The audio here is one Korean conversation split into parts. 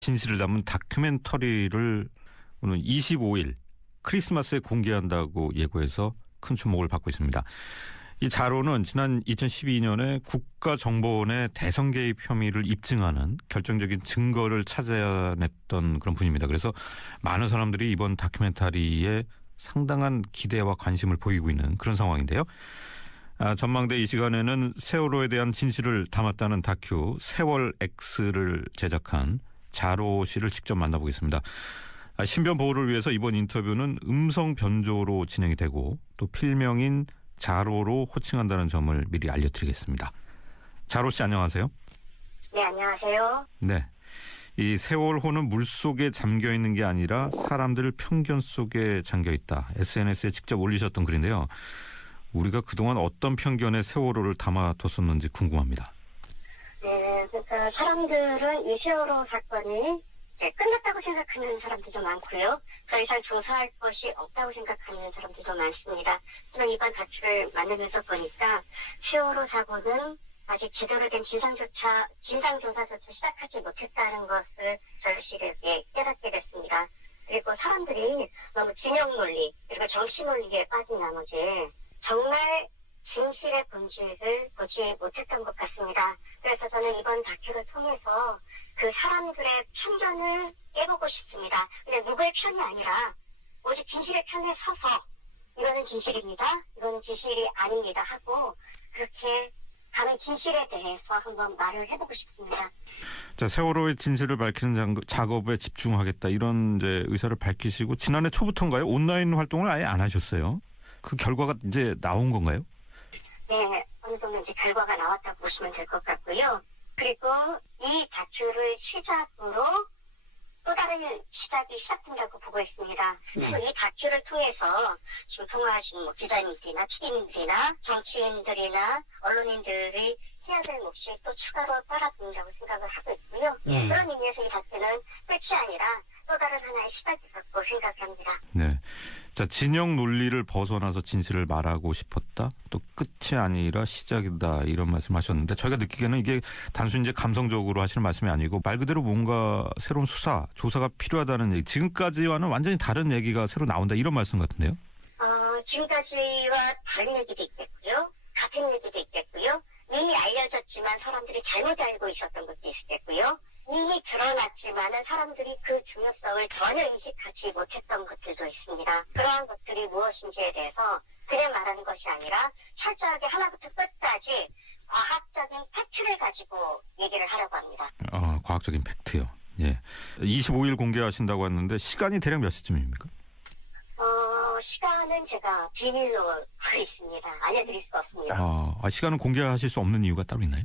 진실을 담은 다큐멘터리를 오늘 25일 크리스마스에 공개한다고 예고해서 큰 주목을 받고 있습니다. 이 자료는 지난 2012년에 국가정보원의 대선 개입 혐의를 입증하는 결정적인 증거를 찾아냈던 그런 분입니다. 그래서 많은 사람들이 이번 다큐멘터리에 상당한 기대와 관심을 보이고 있는 그런 상황인데요. 전망대 이 시간에는 세월호에 대한 진실을 담았다는 다큐 세월 X를 제작한 자로 씨를 직접 만나보겠습니다. 신변 보호를 위해서 이번 인터뷰는 음성 변조로 진행이 되고 또 필명인 자로로 호칭한다는 점을 미리 알려드리겠습니다. 자로 씨 안녕하세요. 네, 안녕하세요. 네, 이 세월호는 물속에 잠겨 있는 게 아니라 사람들 편견 속에 잠겨 있다. SNS에 직접 올리셨던 글인데요. 우리가 그동안 어떤 편견에 세월호를 담아뒀었는지 궁금합니다. 네, 그러니까 사람들은 이 세월호 사건이 끝났다고 생각하는 사람들도 많고요. 더 이상 조사할 것이 없다고 생각하는 사람들도 많습니다. 하지만 이번 다큐를 만들면서 보니까 세월호 사고는 아직 제대로 된 진상조사조차 시작하지 못했다는 것을 절실하게 깨닫게 됐습니다. 그리고 사람들이 너무 진영 논리 그리고 정치 논리에 빠진 나머지 정말 진실의 본질을 보지 못했던 것 같습니다. 그래서 저는 이번 다큐를 통해서 그 사람들의 편견을 깨보고 싶습니다. 근데 누구의 편이 아니라 오직 진실의 편에 서서 이거는 진실입니다. 이거는 진실이 아닙니다 하고 그렇게 다른 진실에 대해서 한번 말을 해보고 싶습니다. 자, 세월호의 진실을 밝히는 작업에 집중하겠다 이런 이제 의사를 밝히시고 지난해 초부터인가요? 온라인 활동을 아예 안 하셨어요. 그 결과가 이제 나온 건가요? 네, 어느 정도 이제 결과가 나왔다고 보시면 될 것 같고요. 그리고 이 다큐를 시작으로 또 다른 시작이 시작된다고 보고 있습니다. 그리고 이 다큐를 통해서 지금 통화하신 기자님들이나 피디님들이나 정치인들이나 언론인들이 해야 될 몫이 또 추가로 따라붙는다고 생각을 하고 있고요. 그런 의미에서 이 다큐는 끝이 아니라 또 다른 하나의 시작이라고 생각합니다. 네. 자, 진영 논리를 벗어나서 진실을 말하고 싶었다. 또 끝이 아니라 시작이다. 이런 말씀 하셨는데 저희가 느끼기에는 이게 단순히 이제 감성적으로 하시는 말씀이 아니고 말 그대로 뭔가 새로운 수사, 조사가 필요하다는 얘기. 지금까지와는 완전히 다른 얘기가 새로 나온다. 이런 말씀 같은데요. 지금까지와 다른 얘기도 있겠고요. 같은 얘기도 있겠고요. 이미 알려졌지만 사람들이 잘못 알고 있었던 것도 있겠고요. 이미 드러났지만은 사람들이 그 중요성을 전혀 인식하지 못했던 것들도 있습니다. 그러한 것들이 무엇인지에 대해서 그냥 말하는 것이 아니라 철저하게 하나부터 끝까지 과학적인 팩트를 가지고 얘기를 하려고 합니다. 과학적인 팩트요. 예. 25일 공개하신다고 했는데 시간이 대략 몇 시쯤입니까? 시간은 제가 비밀로 하고 있습니다. 알려드릴 수가 없습니다. 시간은 공개하실 수 없는 이유가 따로 있나요?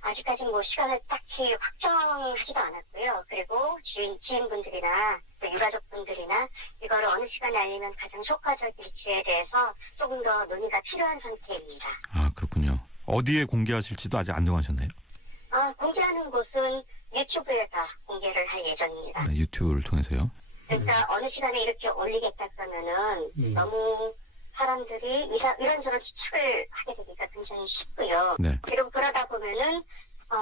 아직까지는 시간을 딱히 확정하지도 않았고요. 그리고 지인분들이나 또 유가족분들이나 이거를 어느 시간에 알리면 가장 효과적일지에 대해서 조금 더 논의가 필요한 상태입니다. 그렇군요. 어디에 공개하실지도 아직 안 정하셨나요? 공개하는 곳은 유튜브에다 공개를 할 예정입니다. 네, 유튜브를 통해서요? 그러니까 어느 시간에 이렇게 올리겠다 그러면은 너무 사람들이 이런저런 추측을 하게 되니까 굉장히 쉽고요. 네. 그리고 그러다 보면은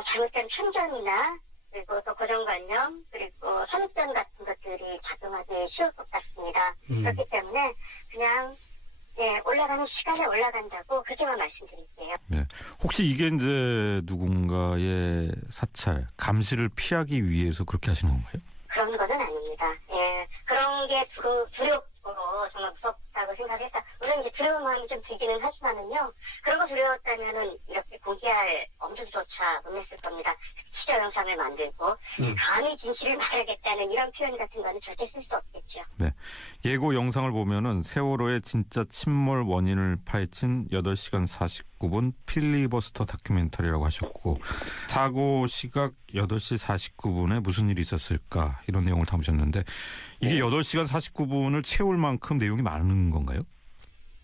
잘못된 편견이나 그리고 또 고정관념 그리고 선입견 같은 것들이 작용하기 쉬울 것 같습니다. 그렇기 때문에 그냥 올라가는 시간에 올라간다고 그렇게만 말씀드릴게요. 네. 혹시 이게 이제 누군가의 사찰, 감시를 피하기 위해서 그렇게 하시는 건가요? 그런 거는 아닙니다. 그런 게 두렵고 정말 무섭다고 생각했다. 물론 이제 두려운 마음이 좀 들기는 하지만은요. 그런 거 두려웠다면은 이렇게 공개할 엄두조차 못 냈을 겁니다. 시저 영상을 만들고 감히 진실을 말하겠다는 이런 표현 같은 거는 절대 쓸 수 없겠죠. 네. 예고 영상을 보면은 세월호의 진짜 침몰 원인을 파헤친 8시간 49분 필리버스터 다큐멘터리라고 하셨고 사고 시각 8시 49분에 무슨 일이 있었을까 이런 내용을 담으셨는데 이게 8시간 49분을 채울 만큼 내용이 많은 건가요?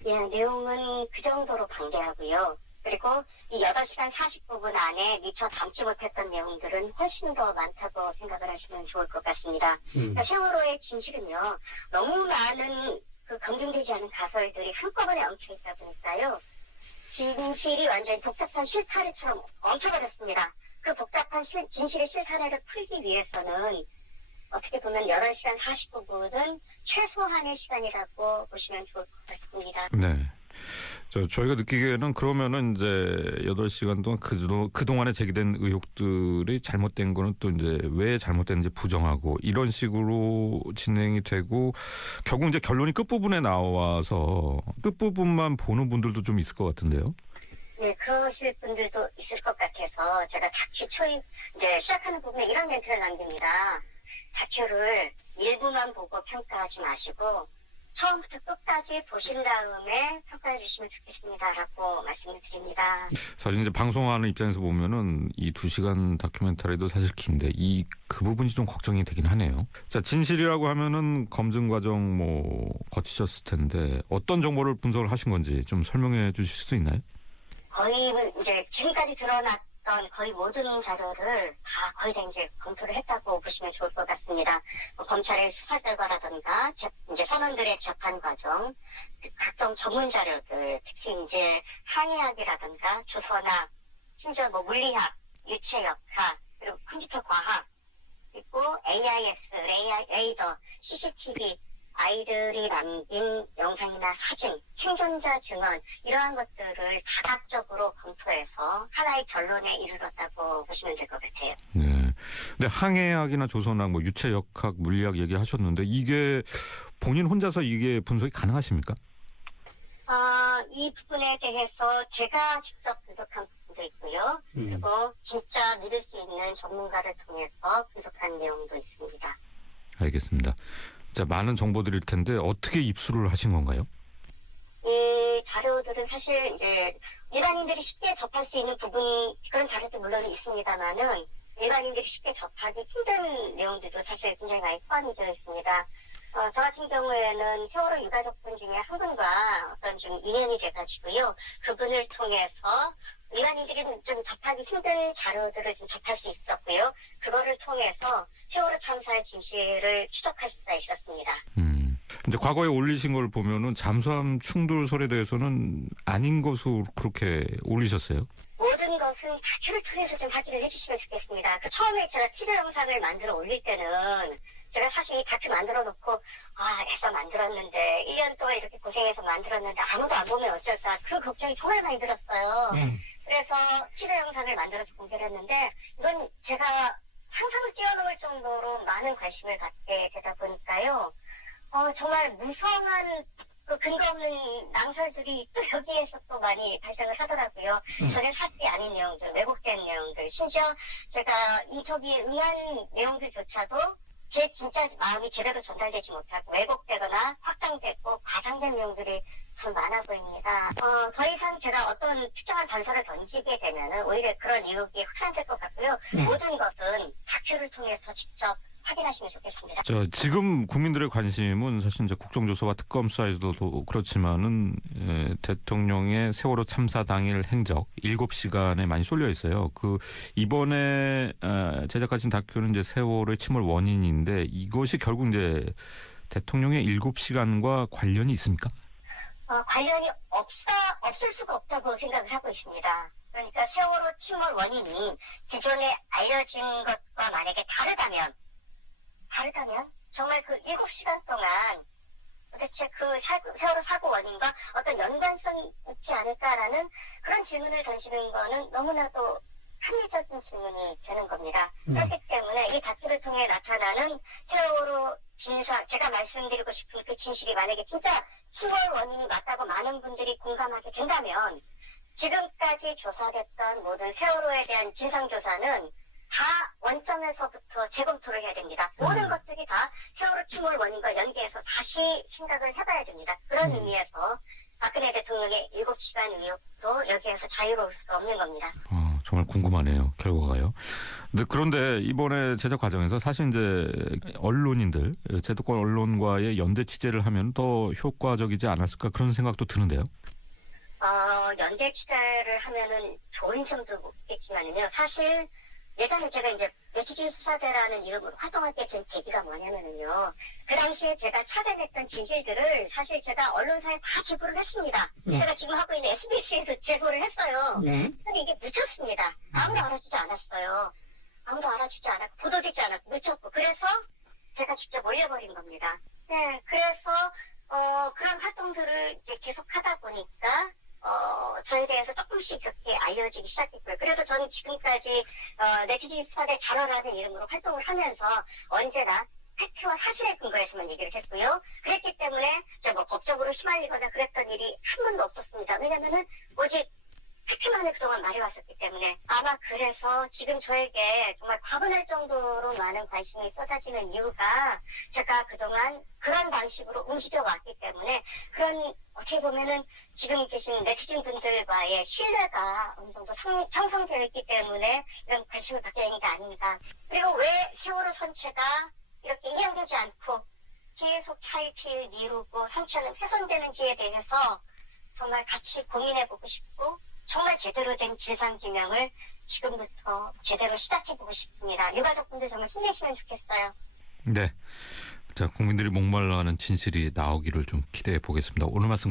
예, 내용은 그 정도로 방대하고요. 그리고 이 8시간 49분 안에 미처 담지 못했던 내용들은 훨씬 더 많다고 생각을 하시면 좋을 것 같습니다. 그러니까 세월호의 진실은요. 너무 많은 검증되지 않은 가설들이 한꺼번에 엉켜 있다 보니까요. 진실이 완전히 복잡한 실타래처럼 엉켜버렸습니다. 그 복잡한 진실의 실타래를 풀기 위해서는 어떻게 보면 8시간 49분은 최소한의 시간이라고 보시면 좋을 것 같습니다. 네. 저희가 느끼기에는 그러면은 이제 8시간 동안 그동안에 제기된 의혹들이 잘못된 거는 또 이제 왜 잘못됐는지 부정하고 이런 식으로 진행이 되고 결국 이제 결론이 끝부분에 나와서 끝부분만 보는 분들도 좀 있을 것 같은데요. 네, 그러실 분들도 있을 것 같아서 제가 다큐 이제 시작하는 부분에 이런 멘트를 남깁니다. 다큐를 일부만 보고 평가하지 마시고 처음부터 끝까지 보신 다음에 평가해 주시면 좋겠습니다라고 말씀을 드립니다. 사실 이제 방송하는 입장에서 보면은 이 2시간 다큐멘터리도 사실 긴데 그 부분이 좀 걱정이 되긴 하네요. 자, 진실이라고 하면은 검증 과정 거치셨을 텐데 어떤 정보를 분석을 하신 건지 좀 설명해 주실 수 있나요? 거의 이제 지금까지 드러났던 거의 모든 자료를 거의 다 이제 검토를 했다고 보시면 좋을 것 같습니다. 검찰의 수사 결과라든가 이제 선원들의 재판 과정, 각종 전문 자료들, 특히 이제 항해학이라든가 주선학, 심지어 물리학, 유체역학, 그리고 컴퓨터 과학, 그리고 AIS, 레이더, CCTV, 아이들이 남긴 영상이나 사진, 생존자 증언 이러한 것들을 다각적으로 검토해서 하나의 결론에 이르렀다고 보시면 될 것 같아요. 네. 근데 항해학이나 조선학, 유체역학, 물리학 얘기하셨는데 이게 본인 혼자서 이게 분석이 가능하십니까? 이 부분에 대해서 제가 직접 분석한 부분도 있고요. 그리고 진짜 믿을 수 있는 전문가를 통해서 분석한 내용도 있습니다. 알겠습니다. 자, 많은 정보들일 텐데 어떻게 입수를 하신 건가요? 이 자료들은 사실 이제 일반인들이 쉽게 접할 수 있는 부분 그런 자료도 물론 있습니다만은 일반인들이 쉽게 접하기 힘든 내용들도 사실 굉장히 많이 포함이 되어 있습니다. 저 같은 경우에는 세월호 유가족분 중에 한 분과 어떤 좀 인연이 돼가지고요. 그분을 통해서 일반인들이 좀 접하기 힘든 자료들을 좀 접할 수 있었고요. 그거를 통해서 세월호 참사의 진실을 추적할 수가 있었습니다. 이제 과거에 올리신 걸 보면은 잠수함 충돌설에 대해서는 아닌 것으로 그렇게 올리셨어요? 모든 것은 다큐를 통해서 좀 확인을 해주시면 좋겠습니다. 처음에 제가 티저 영상을 만들어 올릴 때는 제가 사실 이 다큐 만들어 놓고 애써 만들었는데 1년 동안 이렇게 고생해서 만들었는데 아무도 안 보면 어쩔까 그 걱정이 정말 많이 들었어요. 그래서 티저 영상을 만들어서 공개를 했는데 이건 제가 상상을 뛰어넘을 정도로 많은 관심을 갖게 되다 보니까요. 정말 무성한 그 근거 없는 낭설들이 또 여기에서 또 많이 발생을 하더라고요. 전혀 사실이 아닌 내용들, 왜곡된 내용들, 심지어 제가 인터뷰에 응한 내용들조차도 제 진짜 마음이 제대로 전달되지 못하고 왜곡되거나 확장됐고 과장된 내용들이 좀 많아 보입니다. 더 이상 제가 어떤 특정한 단서를 던지게 되면은 오히려 그런 의혹이 확산될 것 같고요. 모든 것은 다큐를 통해서 직접 확인하시면 좋겠습니다. 지금 국민들의 관심은 사실 이제 국정조사와 특검 수사에서도 그렇지만은 대통령의 세월호 참사 당일 행적 7시간에 많이 쏠려 있어요. 이번에 제작하신 다큐는 이제 세월호의 침몰 원인인데 이것이 결국 이제 대통령의 7시간과 관련이 있습니까? 관련이 없을 수가 없다고 생각을 하고 있습니다. 그러니까 세월호 침몰 원인이 기존에 알려진 것과 만약에 다르다면 정말 그 7시간 동안 도대체 그 세월호 사고 원인과 어떤 연관성이 있지 않을까라는 그런 질문을 던지는 거는 너무나도 합리적인 질문이 되는 겁니다. 그렇기 때문에 이 다큐를 통해 나타나는 세월호 진상, 제가 말씀드리고 싶은 그 진실이 만약에 진짜 침몰 원인이 맞다고 많은 분들이 공감하게 된다면 지금까지 조사됐던 모든 세월호에 대한 진상조사는 다 원점에서부터 재검토를 해야 됩니다. 모든 것들이 다 세월호 침몰 원인과 연계해서 다시 생각을 해봐야 됩니다. 그런 의미에서 박근혜 대통령의 7시간 의혹도 여기에서 자유로울 수가 없는 겁니다. 정말 궁금하네요. 결과가요. 그런데 이번에 제작 과정에서 사실 이제 언론인들, 제도권 언론과의 연대 취재를 하면 더 효과적이지 않았을까 그런 생각도 드는데요. 연대 취재를 하면은 좋은 점도 있겠지만요. 사실 예전에 제가 이제 네티즌 수사대라는 이름으로 활동할 때 제 계기가 뭐냐면은요. 그 당시에 제가 찾아냈던 진실들을 사실 제가 언론사에 다 제보를 했습니다. 제가 지금 하고 있는 SBS에서 제보를 했어요. 근데 이게 묻혔습니다. 아무도 알아주지 않았어요. 아무도 알아주지 않았고 보도되지 않았고 묻혔고 그래서 제가 직접 올려버린 겁니다. 네, 그래서 그런 활동들을 이제 계속 하다 보니까 저에 대해서 조금씩 그렇게 알려지기 시작했고요. 그래도 저는 지금까지 네티즌 스팟의 자로라는 이름으로 활동을 하면서 언제나 팩트와 사실에 근거해서만 얘기를 했고요. 그랬기 때문에 제가 뭐 법적으로 휘말리거나 그랬던 일이 한 번도 없었습니다. 왜냐면은 오직 팩트만을 그동안 말해왔었기 때문에 아마 그래서 지금 저에게 정말 과분할 정도로 많은 관심이 쏟아지는 이유가 제가 그동안 그런 방식으로 움직여왔기 때문에 그런 어떻게 보면은 지금 계신 네티즌 분들과의 신뢰가 어느 정도 형성되어 있기 때문에 이런 관심을 받게 된 게 아닌가. 그리고 왜 세월호 선체가 이렇게 인양되지 않고 계속 차일피일 미루고 선체는 훼손되는지에 대해서 정말 같이 고민해보고 싶고 정말 제대로 된 진상규명을 지금부터 제대로 시작해보고 싶습니다. 유가족분들 정말 힘내시면 좋겠어요. 네. 자, 국민들이 목말라하는 진실이 나오기를 좀 기대해 보겠습니다. 오늘 말씀